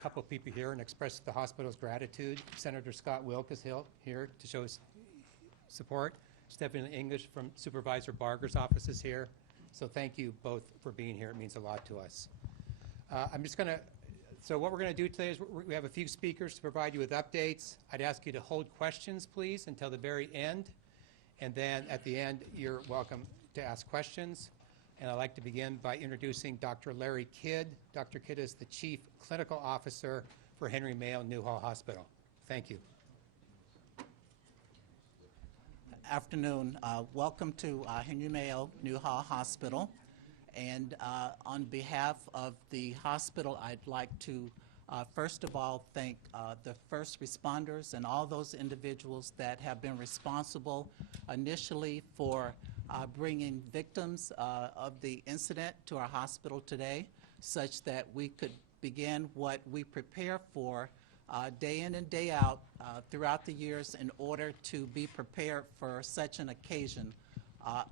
couple of people here and express the hospital's gratitude. Senator Scott Wilk is here to show his support. Stephanie English from Supervisor Barger's office is here. So thank you both for being here. It means a lot to us. So what we're going to do today is we have a few speakers to provide you with updates. I'd ask you to hold questions, please, until the very end. And then at the end, you're welcome to ask questions. And I'd like to begin by introducing Dr. Larry Kidd. Dr. Kidd is the Chief Clinical Officer for Henry Mayo Hospital. Thank you. Afternoon. Welcome to Henry Mayo Hospital. And on behalf of the hospital, I'd like to first of all thank the first responders and all those individuals that have been responsible initially for bringing victims of the incident to our hospital today, such that we could begin what we prepare for day in and day out throughout the years in order to be prepared for such an occasion.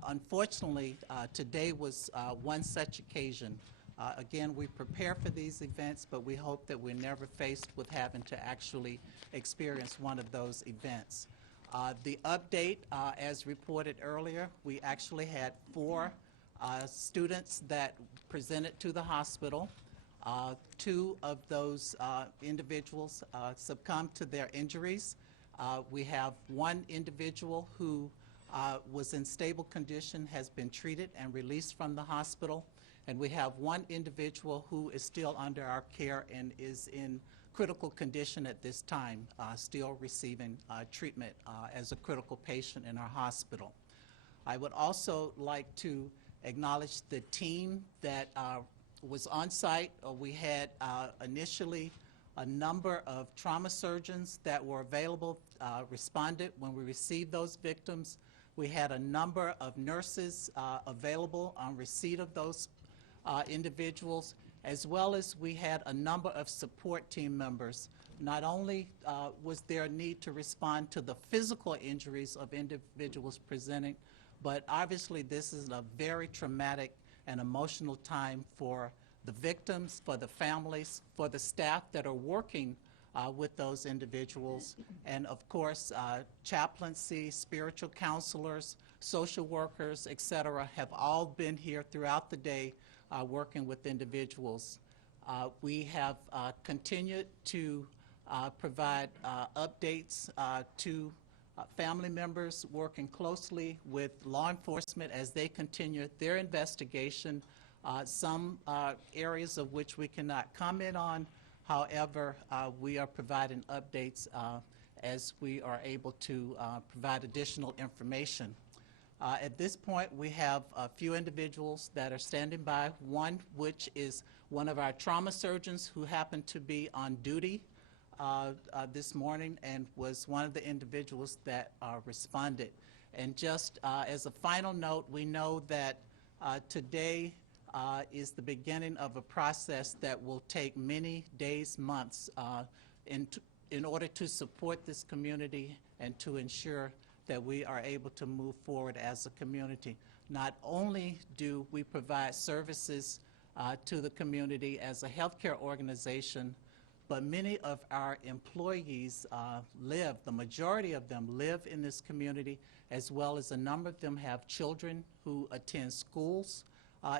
Unfortunately, today was one such occasion. Again, we prepare for these events, but we hope that we're never faced with having to actually experience one of those events. The update, as reported earlier, we actually had 4 students that presented to the hospital. 2 of those individuals succumbed to their injuries. We have 1 individual who was in stable condition, has been treated and released from the hospital. And we have 1 individual who is still under our care and is in critical condition at this time, still receiving treatment as a critical patient in our hospital. I would also like to acknowledge the team that was on site. We had initially a number of trauma surgeons that were available, responded when we received those victims. We had a number of nurses available on receipt of those individuals, as well as we had a number of support team members. Not only was there a need to respond to the physical injuries of individuals presenting, but obviously this is a very traumatic and emotional time for the victims, for the families, for the staff that are working with those individuals, and of course chaplaincy, spiritual counselors, social workers, etc. have all been here throughout the day working with individuals. We have continued to provide updates to family members, working closely with law enforcement as they continue their investigation. Some areas of which we cannot comment on. However, we are providing updates as we are able to provide additional information. At this point, we have a few individuals that are standing by, one which is one of our trauma surgeons who happened to be on duty this morning and was one of the individuals that responded. And just as a final note, we know that today is the beginning of a process that will take many days, months in order to support this community and to ensure that we are able to move forward as a community. Not only do we provide services to the community as a healthcare organization, but many of our employees the majority of them live in this community, as well as a number of them have children who attend schools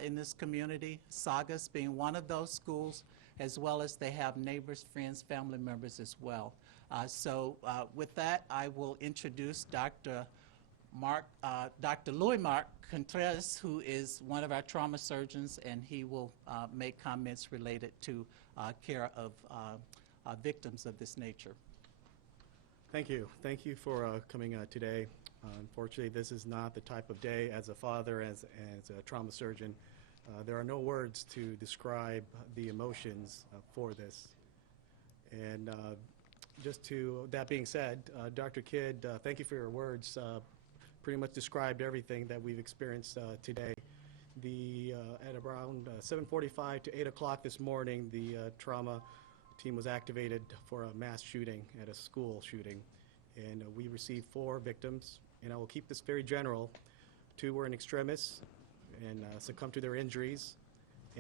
in this community, Saugus being one of those schools, as well as they have neighbors, friends, family members as well. So with that, I will introduce Dr. Louis Mark Contreras, who is one of our trauma surgeons, and he will make comments related to care of victims of this nature. Thank you. Thank you for coming today. Unfortunately, this is not the type of day as a father, as a trauma surgeon. There are no words to describe the emotions for this. And just to that being said, Dr. Kidd, thank you for your words. Pretty much described everything that we've experienced today. At around 7:45 to 8 o'clock this morning, the trauma team was activated for a mass shooting at a school shooting. And we received 4 victims, and I will keep this very general. 2 were in extremis and succumbed to their injuries,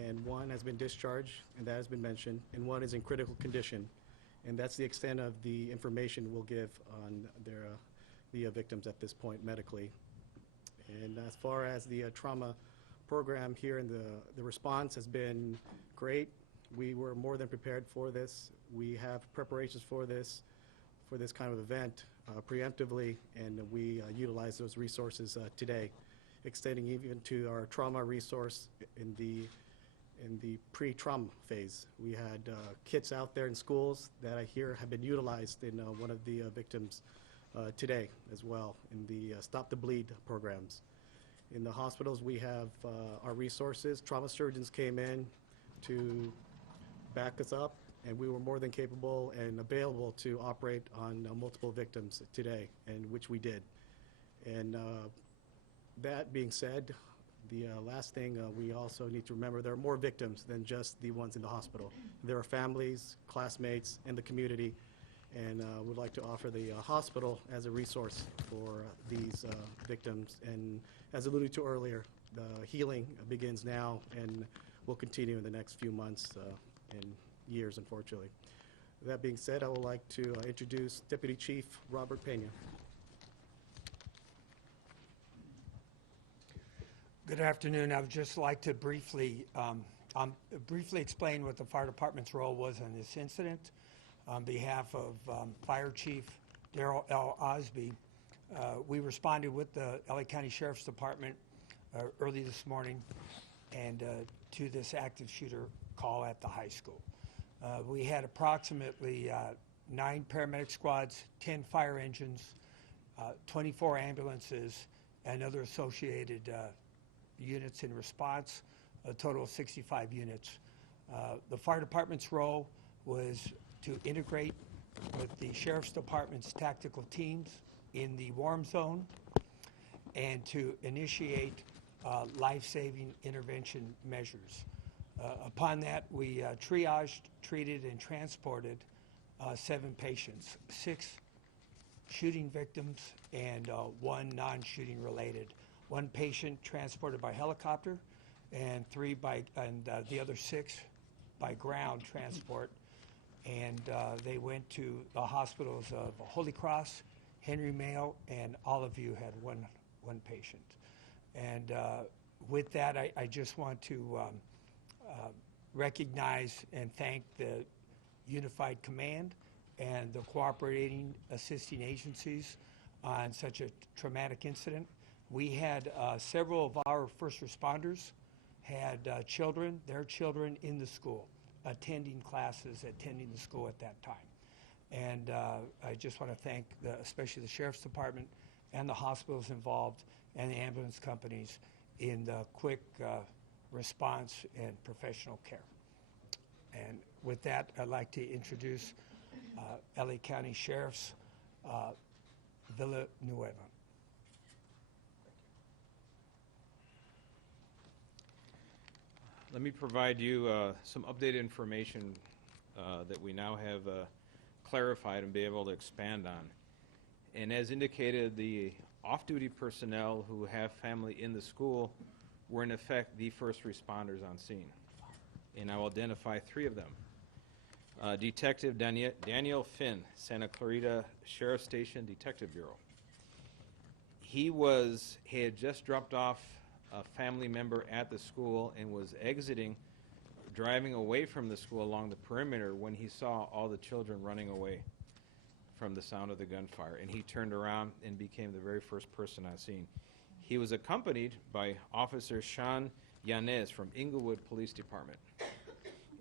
and one has been discharged, and that has been mentioned, and one is in critical condition. And that's the extent of the information we'll give on the victims at this point medically. And as far as the trauma program here, and the response has been great. We were more than prepared for this. We have preparations for this kind of event preemptively, and we utilize those resources today, extending even to our trauma resource in the pre-trauma phase. We had kits out there in schools that I hear have been utilized in one of the victims today as well in the Stop the Bleed programs. In the hospitals, we have our resources. Trauma surgeons came in to back us up, and we were more than capable and available to operate on multiple victims today, and which we did. And that being said, the last thing we also need to remember, there are more victims than just the ones in the hospital. There are families, classmates, and the community, and would like to offer the hospital as a resource for these victims. And as alluded to earlier, the healing begins now and will continue in the next few months and years, unfortunately. That being said, I would like to introduce Deputy Chief Robert Pena. Good afternoon. I would just like to briefly explain what the fire department's role was in this incident. On behalf of Fire Chief Darrell L. Osby, we responded with the LA County Sheriff's Department early this morning and to this active shooter call at the high school. We had approximately 9 paramedic squads, 10 fire engines, 24 ambulances, and other associated units in response, a total of 65 units. The fire department's role was to integrate with the Sheriff's Department's tactical teams in the warm zone and to initiate life-saving intervention measures. Upon that, we triaged, treated, and transported 7 patients, 6 shooting victims and 1 non-shooting related. 1 patient transported by helicopter and the other 6 by ground transport. And they went to the hospitals of Holy Cross, Henry Mayo, and all of you had one patient. And with that, I just want to recognize and thank the Unified Command and the cooperating assisting agencies on such a traumatic incident. We had several of our first responders had their children in the school, attending classes, attending the school at that time. And I just want to thank especially the Sheriff's Department and the hospitals involved and the ambulance companies in the quick response and professional care. And with that, I'd like to introduce LA County Sheriff's Villanueva. Let me provide you some updated information that we now have clarified and be able to expand on. And as indicated, the off-duty personnel who have family in the school were in effect the first responders on scene. And I will identify 3 of them. Detective Daniel Finn, Santa Clarita Sheriff Station Detective Bureau. He had just dropped off a family member at the school and was driving away from the school along the perimeter when he saw all the children running away from the sound of the gunfire. And he turned around and became the very first person on scene. He was accompanied by Officer Sean Yanez from Inglewood Police Department,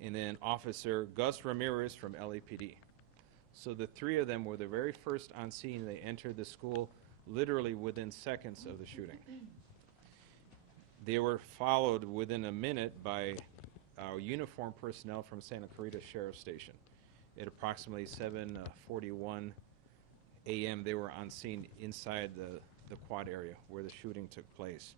and then Officer Gus Ramirez from LAPD. So the 3 of them were the very first on scene. They entered the school literally within seconds of the shooting. They were followed within a minute by our uniformed personnel from Santa Clarita Sheriff Station. At approximately 7:41 a.m., they were on scene inside the quad area where the shooting took place.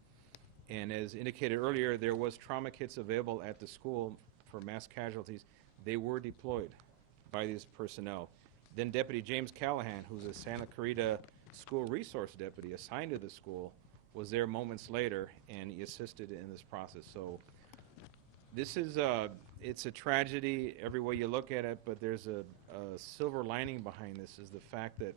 And as indicated earlier, there was trauma kits available at the school for mass casualties. They were deployed by these personnel. Then Deputy James Callahan, who's a Santa Clarita school resource deputy assigned to the school, was there moments later, and he assisted in this process. So This is it's a tragedy every way you look at it, but there's a silver lining behind this is the fact that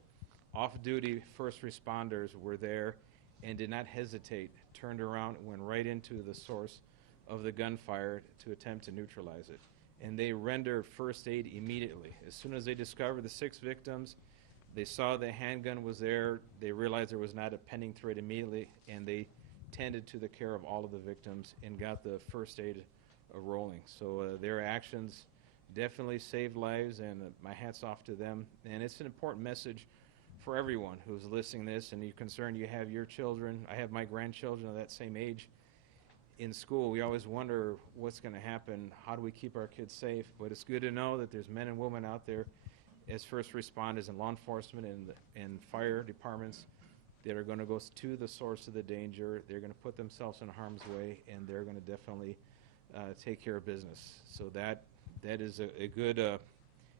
off-duty first responders were there and did not hesitate, turned around and went right into the source of the gunfire to attempt to neutralize it. And they rendered first aid immediately. As soon as they discovered the 6 victims, they saw the handgun was there, they realized there was not a pending threat immediately, and they tended to the care of all of the victims and got the first aid rolling. So their actions definitely saved lives, and my hat's off to them. And it's an important message for everyone who's listening to this, and you're concerned you have your children. I have my grandchildren of that same age in school. We always wonder what's going to happen. How do we keep our kids safe? But it's good to know that there's men and women out there as first responders and law enforcement and fire departments that are going to go to the source of the danger. They're going to put themselves in harm's way, and they're going to definitely take care of business. So that is a good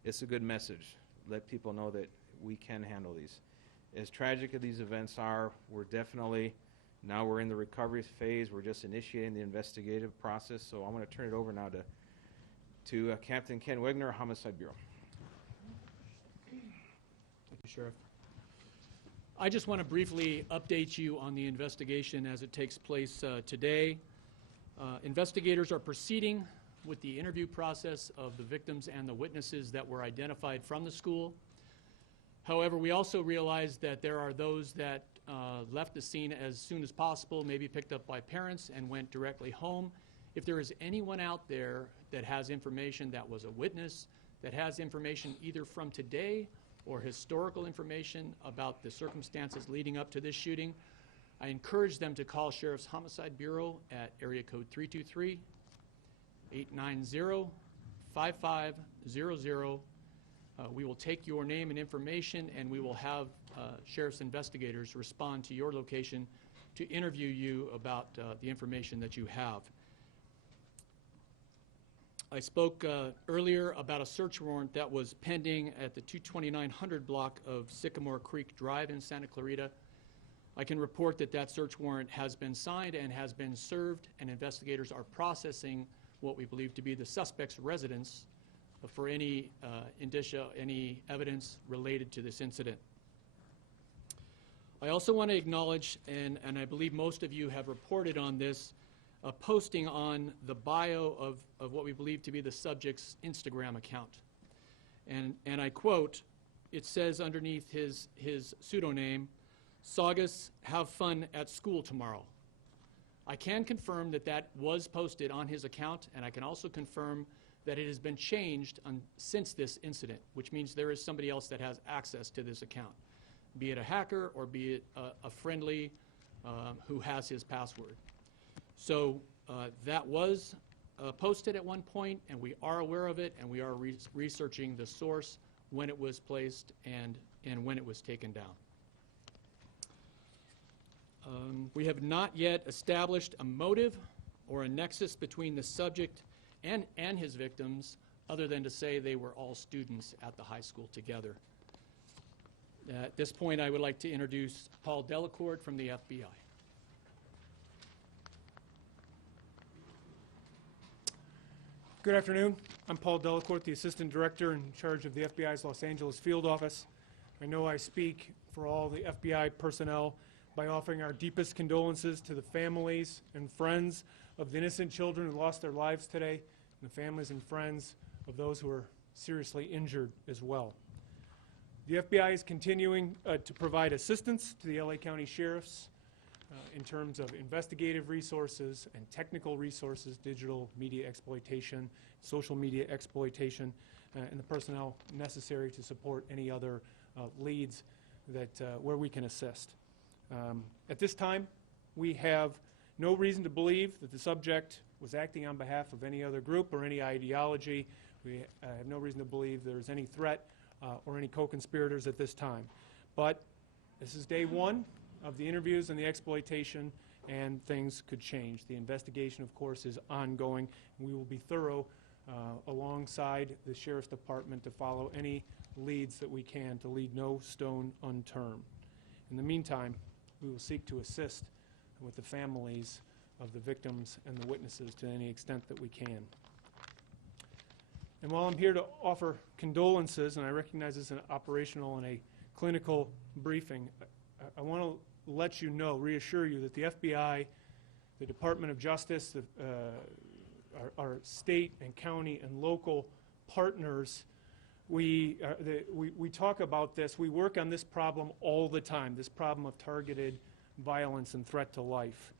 it's a good message. Let people know that we can handle these. As tragic as these events are, we're definitely now we're in the recovery phase. We're just initiating the investigative process. So I'm going to turn it over now to Captain Ken Wegner, Homicide Bureau. Thank you, Sheriff. I just want to briefly update you on the investigation as it takes place today. Investigators are proceeding with the interview process of the victims and the witnesses that were identified from the school. However, we also realize that there are those that left the scene as soon as possible, maybe picked up by parents and went directly home. If there is anyone out there that has information that was a witness, that has information either from today or historical information about the circumstances leading up to this shooting, I encourage them to call Sheriff's Homicide Bureau at area code 323-890-5500. We will take your name and information, and we will have sheriff's investigators respond to your location to interview you about the information that you have. I spoke earlier about a search warrant that was pending at the 22900 block of Sycamore Creek Drive in Santa Clarita. I can report that that search warrant has been signed and has been served, and investigators are processing what we believe to be the suspect's residence for any indicia, any evidence related to this incident. I also want to acknowledge, and I believe most of you have reported on this, a posting on the bio of what we believe to be the subject's Instagram account. And I quote, it says underneath his pseudonym, Saugus, have fun at school tomorrow. I can confirm that that was posted on his account, and I can also confirm that it has been changed since this incident, which means there is somebody else that has access to this account, be it a hacker or be it a friendly who has his password. So that was posted at one point, and we are aware of it, and we are researching the source, when it was placed, and when it was taken down. We have not yet established a motive or a nexus between the subject and his victims, other than to say they were all students at the high school together. At this point, I would like to introduce Paul Delacourt from the FBI. Good afternoon. I'm Paul Delacourt, the Assistant Director in charge of the FBI's Los Angeles Field Office. I know I speak for all the FBI personnel by offering our deepest condolences to the families and friends of the innocent children who lost their lives today, and the families and friends of those who are seriously injured as well. The FBI is continuing to provide assistance to the LA County Sheriffs in terms of investigative resources and technical resources, digital media exploitation, social media exploitation, and the personnel necessary to support any other leads that where we can assist. At this time, we have no reason to believe that the subject was acting on behalf of any other group or any ideology. We have no reason to believe there's any threat or any co-conspirators at this time. But this is day one of the interviews and the exploitation, and things could change. The investigation, of course, is ongoing. We will be thorough alongside the Sheriff's Department to follow any leads that we can to leave no stone unturned. In the meantime, we will seek to assist with the families of the victims and the witnesses to any extent that we can. And while I'm here to offer condolences, and I recognize this is an operational and a clinical briefing, I want to let you know, reassure you that the FBI, the Department of Justice, our state and county and local partners, we talk about this. We work on this problem all the time, this problem of targeted violence and threat to life.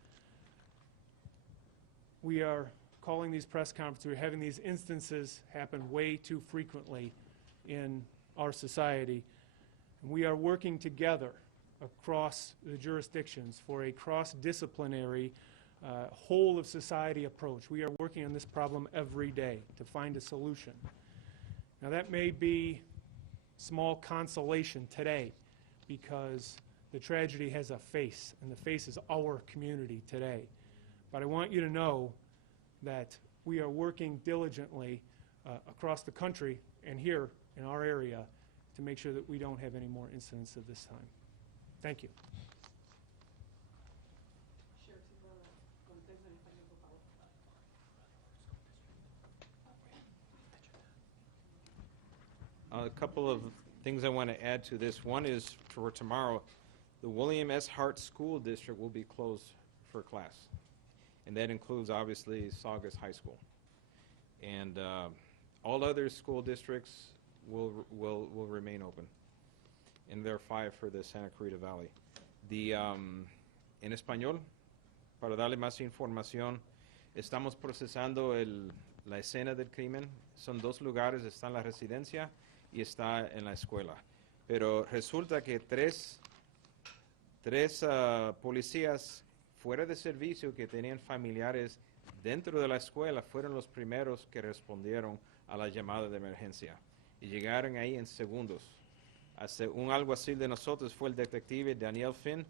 We are calling these press conferences, we're having these instances happen way too frequently in our society. And we are working together across the jurisdictions for a cross-disciplinary, whole of society approach. We are working on this problem every day to find a solution. Now that may be small consolation today because the tragedy has a face, and the face is our community today. But I want you to know that we are working diligently across the country and here in our area to make sure that we don't have any more incidents of this time. Thank you. A couple of things I want to add to this. One is for tomorrow, the William S. Hart School District will be closed for class. And that includes, obviously, Saugus High School. And all other school districts will remain open. And there are 5 for the Santa Clarita Valley. En español, para darle más información, estamos procesando la escena del crimen. Son 2 lugares, está en la residencia y está en la escuela. Pero resulta que tres policías fuera de servicio que tenían familiares dentro de la escuela fueron los primeros que respondieron a la llamada de emergencia. Y llegaron ahí en segundos. Un alguacil de nosotros fue el detective Daniel Finn.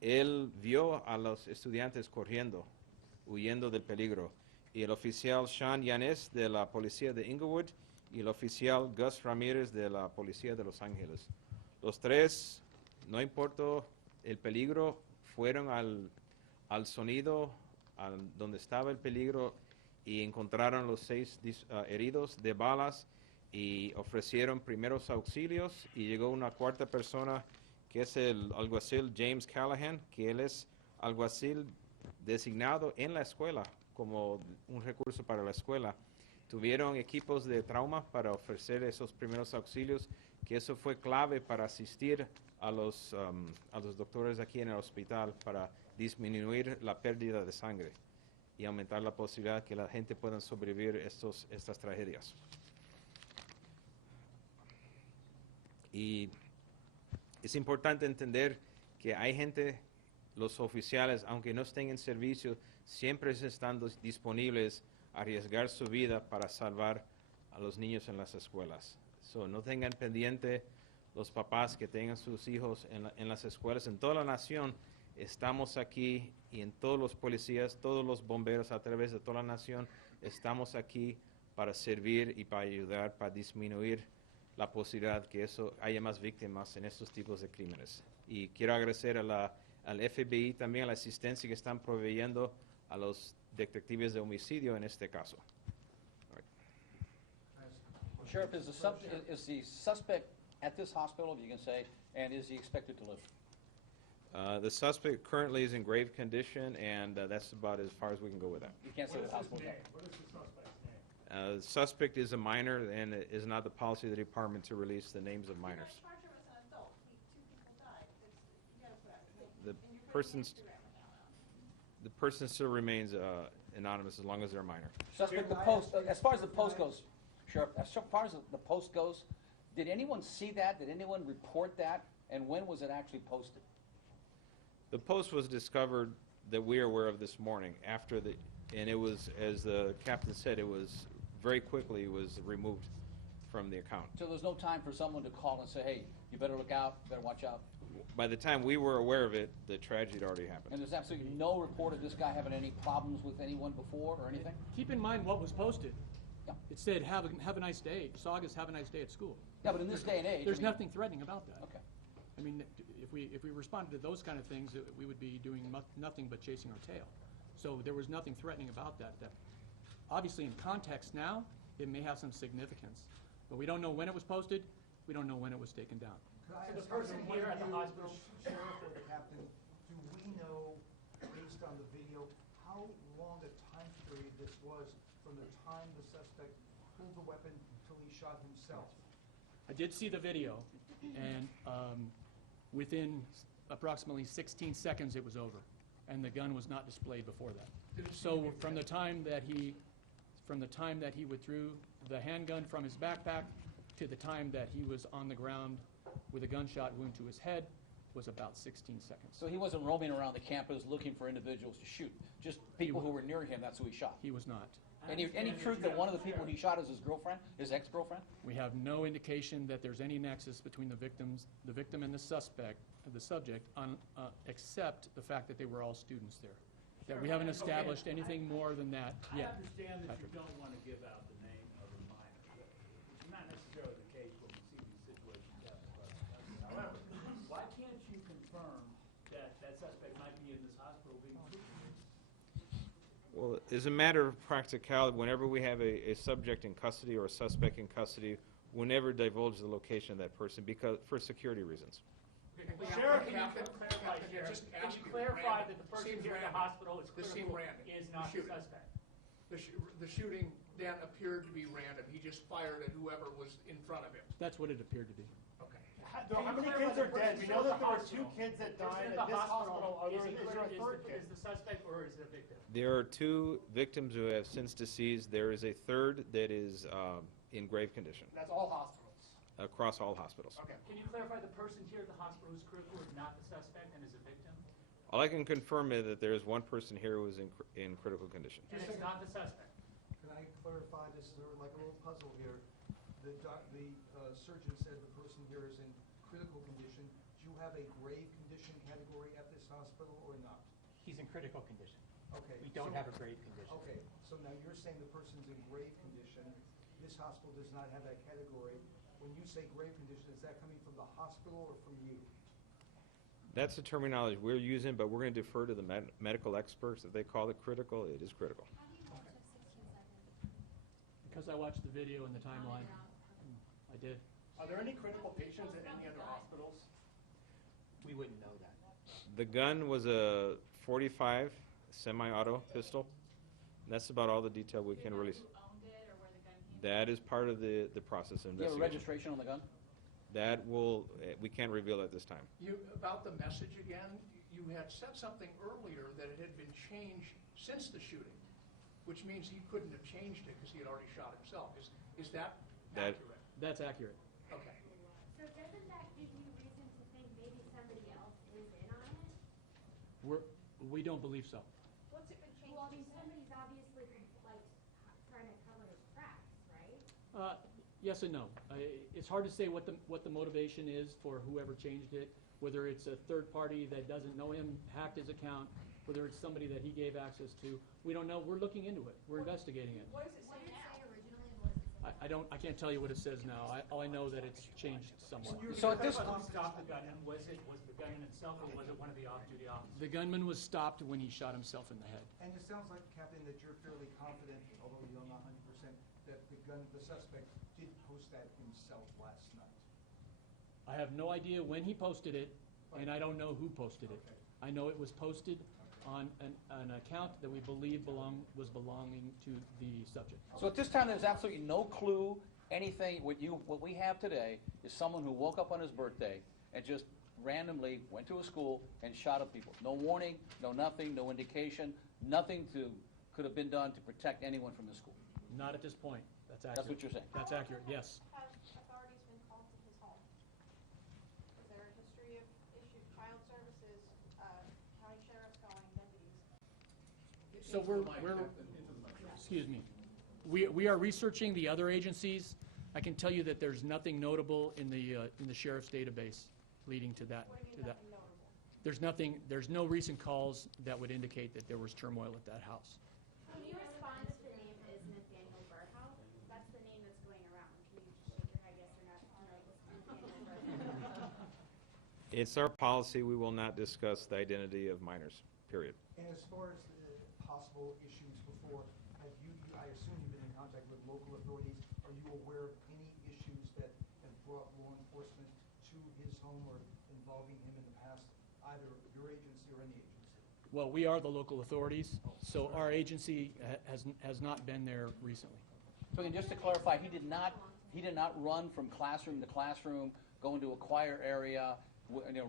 Él vio a los estudiantes corriendo, huyendo del peligro. Y el oficial Sean Yanes de la policía de Inglewood y el oficial Gus Ramírez de la policía de Los Ángeles. Los 3, no importó el peligro, fueron al sonido, donde estaba el peligro, y encontraron los 6 heridos de balas y ofrecieron primeros auxilios, y llegó una 4ª persona que es el alguacil James Callahan, que él es alguacil designado en la escuela como un recurso para la escuela. Tuvieron equipos de trauma para ofrecer esos primeros auxilios, que eso fue clave para asistir a los doctores aquí en el hospital para disminuir la pérdida de sangre y aumentar la posibilidad que la gente pueda sobrevivir estas tragedias. Y es importante entender que hay gente, los oficiales, aunque no estén en servicio, siempre están disponibles a arriesgar su vida para salvar a los niños en las escuelas. So, no tengan pendiente los papás que tengan sus hijos en las escuelas. En toda la nación estamos aquí, y en todos los policías, todos los bomberos a través de toda la nación, estamos aquí para servir y para ayudar, para disminuir la posibilidad que haya más víctimas en estos tipos de crímenes. Y quiero agradecer al FBI también la asistencia que están proveyendo a los detectives de homicidio en este caso. Sheriff, is the suspect at this hospital, if you can say, and is he expected to live? The suspect currently is in grave condition, and that's about as far as we can go with that. You can't say the hospital. What is the suspect's name? The suspect is a minor, and it is not the policy of the department to release the names of minors. The person still remains anonymous as long as they're a minor. Suspect, the post, as far as the post goes, Sheriff, as far as the post goes, did anyone see that? Did anyone report that? And when was it actually posted? The post was discovered that we are aware of this morning and it was, as the captain said, it was very quickly removed from the account. So there's no time for someone to call and say, hey, you better look out, you better watch out? By the time we were aware of it, the tragedy had already happened. And there's absolutely no report of this guy having any problems with anyone before or anything? Keep in mind what was posted. Yeah. It said, have a nice day. Saugus, have a nice day at school. Yeah, but in this day and age, There's I mean, nothing threatening about that. Okay. I mean, if we responded to those kind of things, we would be doing nothing but chasing our tail. So there was nothing threatening about that. Obviously, in context now, it may have some significance. But we don't know when it was posted. We don't know when it was taken down. Could I So the ask person either one here of at the you, hospital- Sheriff or the captain, do we know, based on the video, how long a time period this was from the time the suspect pulled the weapon until he shot himself? I did see the video, and within approximately 16 seconds, it was over, and the gun was not displayed before that. So from the time that he withdrew the handgun from his backpack to the time that he was on the ground with a gunshot wound to his head was about 16 seconds. So he wasn't roaming around the campus looking for individuals to shoot, just people who were near him, that's who he shot. He was not. Any truth that one of the people he shot is his girlfriend, his ex-girlfriend? We have no indication that there's any nexus between the victim and the subject, except the fact that they were all students there. That we haven't established anything more than that yet. I understand that you Patrick. don't want to give out the name of a minor. It's not necessarily the case when we see these situations happen. However, why can't you confirm that that suspect might be in this hospital being treated? Well, as a matter of practicality, whenever we have a subject in custody or a suspect in custody, we'll never divulge the location of that person because, for security reasons. Sheriff, can you clarify, Sheriff? Can you clarify that the person here at the hospital is critical, is not the suspect? The shooting then appeared to be random. He just fired at whoever was in front of him. That's what it appeared to be. Okay. How many kids are dead? We know that there were 2 kids that died at this hospital. Is there a third kid? Is the suspect or is it a victim? There are 2 victims who have since deceased. There is a third that is in grave condition That's all hospitals. across all hospitals. Okay. Can you clarify the person here at the hospital who's critical is not the suspect and is a victim? All I can confirm is that there is one person here who is in critical condition. And it's not the suspect? Can I clarify, this is like a little puzzle here. The surgeon said the person here is in critical condition. Do you have a grave condition category at this hospital or not? He's in critical condition. Okay. We don't so- have a grave condition. Okay, so now you're saying the person's in grave condition. This hospital does not have that category. When you say grave condition, is that coming from the hospital or from you? That's the terminology we're using, but we're going to defer to the medical experts. If they call it critical, it is critical. Because I watched the video and the timeline, I did. Are there any critical patients at any other hospitals? We wouldn't know that. The gun was a .45 semi-auto pistol. That's about all the detail we can release. That is part of the process of Do you have a investigation. registration on the gun? That will, we can't reveal at this time. About the message again, you had said something earlier that it had been changed since the shooting, which means he couldn't have changed it because he had already shot himself. Is that That- accurate? That's accurate. Okay. So doesn't that give you reason to think maybe somebody else is in on it? We don't believe so. What's it been changed? Well, I mean, somebody's obviously like trying to cover his tracks, right? Yes and no. It's hard to say what the motivation is for whoever changed it, whether it's a third party that doesn't know him, hacked his account, whether it's somebody that he gave access to. We don't know. We're looking into it. We're investigating it. What does it say originally and what does it say? I can't tell you what it says now. All I know that it's changed somewhat. So at this, Who stopped the gunman? Was the gunman himself or was it one of the off-duty officers? The gunman was stopped when he shot himself in the head. And it sounds like, Captain, that you're fairly confident, although you don't know 100%, that the suspect did post that himself last night. I have no idea when he posted it, and I don't know who posted it. Okay. I know it was posted on an account that we believe was belonging to the subject. so at this time, there's absolutely no clue, anything, what we have today is someone who woke up on his birthday and just randomly went to a school and shot up people. No warning, no nothing, no indication, nothing could have been done to protect anyone from the school. Not at this point. That's accurate. That's what you're saying? That's accurate, yes. Have authorities been called to his home? Is there a history of issued child services, county sheriff's calling deputies? So excuse me. We are researching the other agencies. I can tell you that there's nothing notable in the sheriff's database leading to that. What do you mean nothing notable? There's no recent calls that would indicate that there was turmoil at that house. Can you respond if the name is Nathaniel Burhouse? That's the name that's going around. Can you just shake your head yes or no? No, it's Nathaniel Burhouse. It's our policy, we will not discuss the identity of minors, period. And as far as the medical issues before. Have you, I assume you've been in contact with local authorities. Are you aware of any issues that have brought law enforcement to his home or involving him in the past, either your agency or any agency? Well, we are the local authorities, so our agency has not been there recently. So again, just to clarify, he did not run from classroom to classroom, go into a choir area,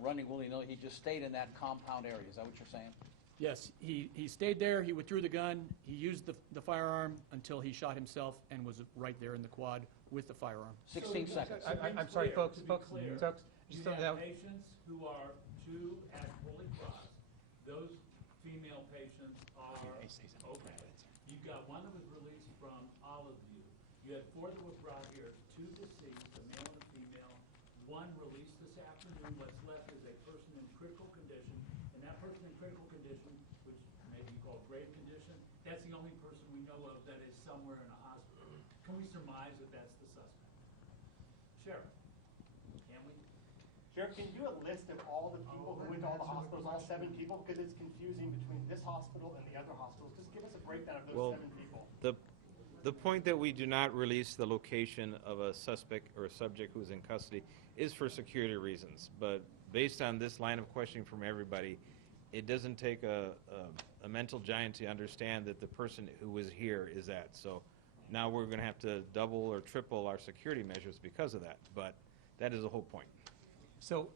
running willy-nilly. He just stayed in that compound area. Is that what you're saying? Yes, he stayed there, he withdrew the gun, he used the firearm until he shot himself and was right there in the quad with the firearm. 16 seconds. I'm sorry, folks, To be folks, clear, folks, you just so have that, patients who are two at Holy Cross. Those female patients are, okay. You've got one that was released from Olive View. You had 4 that were brought here, 2 deceased, a male and a female. 1 released this afternoon. What's left is a person in critical condition. And that person in critical condition, which may be called grave condition, that's the only person we know of that is somewhere in a hospital. Can we surmise that that's the suspect? Sheriff, can we? Sheriff, can you do a list of all the people who went to all the hospitals, all 7 people? Because it's confusing between this hospital and the other hospitals. Just give us a breakdown of those Well, 7 people. The point that we do not release the location of a suspect or a subject who's in custody is for security reasons. But based on this line of questioning from everybody, it doesn't take a mental giant to understand that the person who was here is that. So now we're going to have to double or triple our security measures because of that. But that is the whole point. so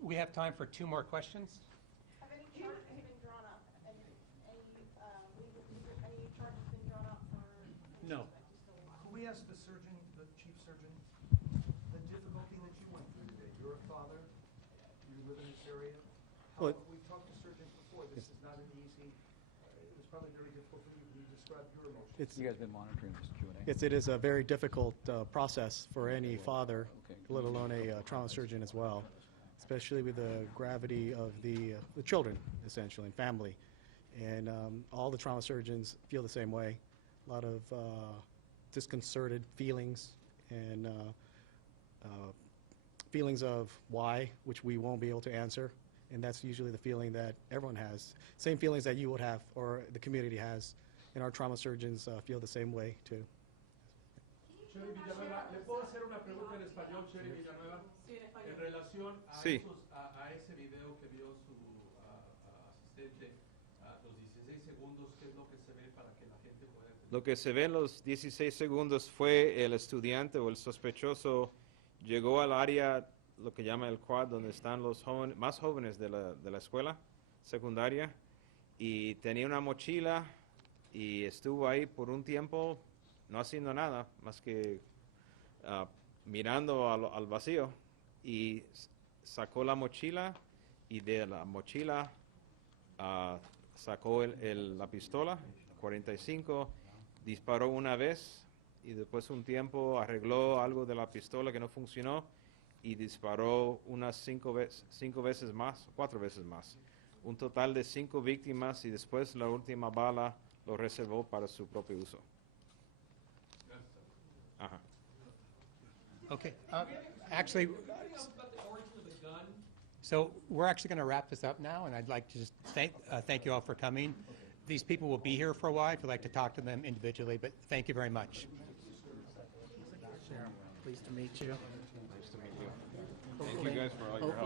we have time for 2 more questions. Have any charges been drawn up? Any charges been drawn up for? No. Could we ask the surgeon, the chief surgeon, the difficulty that you went through today? You're a father, you live in this area. Well, We've talked to surgeons before, this is not an easy, it was probably very difficult for you. Can you describe your emotions? You guys been monitoring this Q&A? Yes, it is a very difficult process for any father, let alone a trauma surgeon as well, especially with the gravity of the children, essentially, and family. And all the trauma surgeons feel the same way. A lot of disconcerted feelings and feelings of why, which we won't be able to answer. And that's usually the feeling that everyone has. Same feelings that you would have or the community has. And our trauma surgeons feel the same way, too. Sheriff Villanueva, ¿le puedo hacer una pregunta en español, Sheriff Villanueva? Sí, en español. En relación a, Sí. a ese video que vio su asistente, los 16 segundos, ¿qué es lo que se ve para que la gente pueda entender? Lo que se ve en los 16 segundos fue el estudiante o el sospechoso llegó al área, lo que llama el quad, donde están los más jóvenes de la escuela secundaria, y tenía una mochila y estuvo ahí por un tiempo no haciendo nada más que mirando al vacío, y sacó la mochila y de la mochila sacó la pistola 45, disparó una vez y después un tiempo arregló algo de la pistola que no funcionó y disparó unas 4 veces más. Un total de 5 víctimas, y después la última bala lo reservó para su propio uso. Ajá. Okay, actually, so we're actually going to wrap this up now, and I'd like to just thank you all for coming. These people will be here for a while if you'd like to talk to them individually, but thank you very much. Sharon, pleased to meet you. Thank you guys for all your help.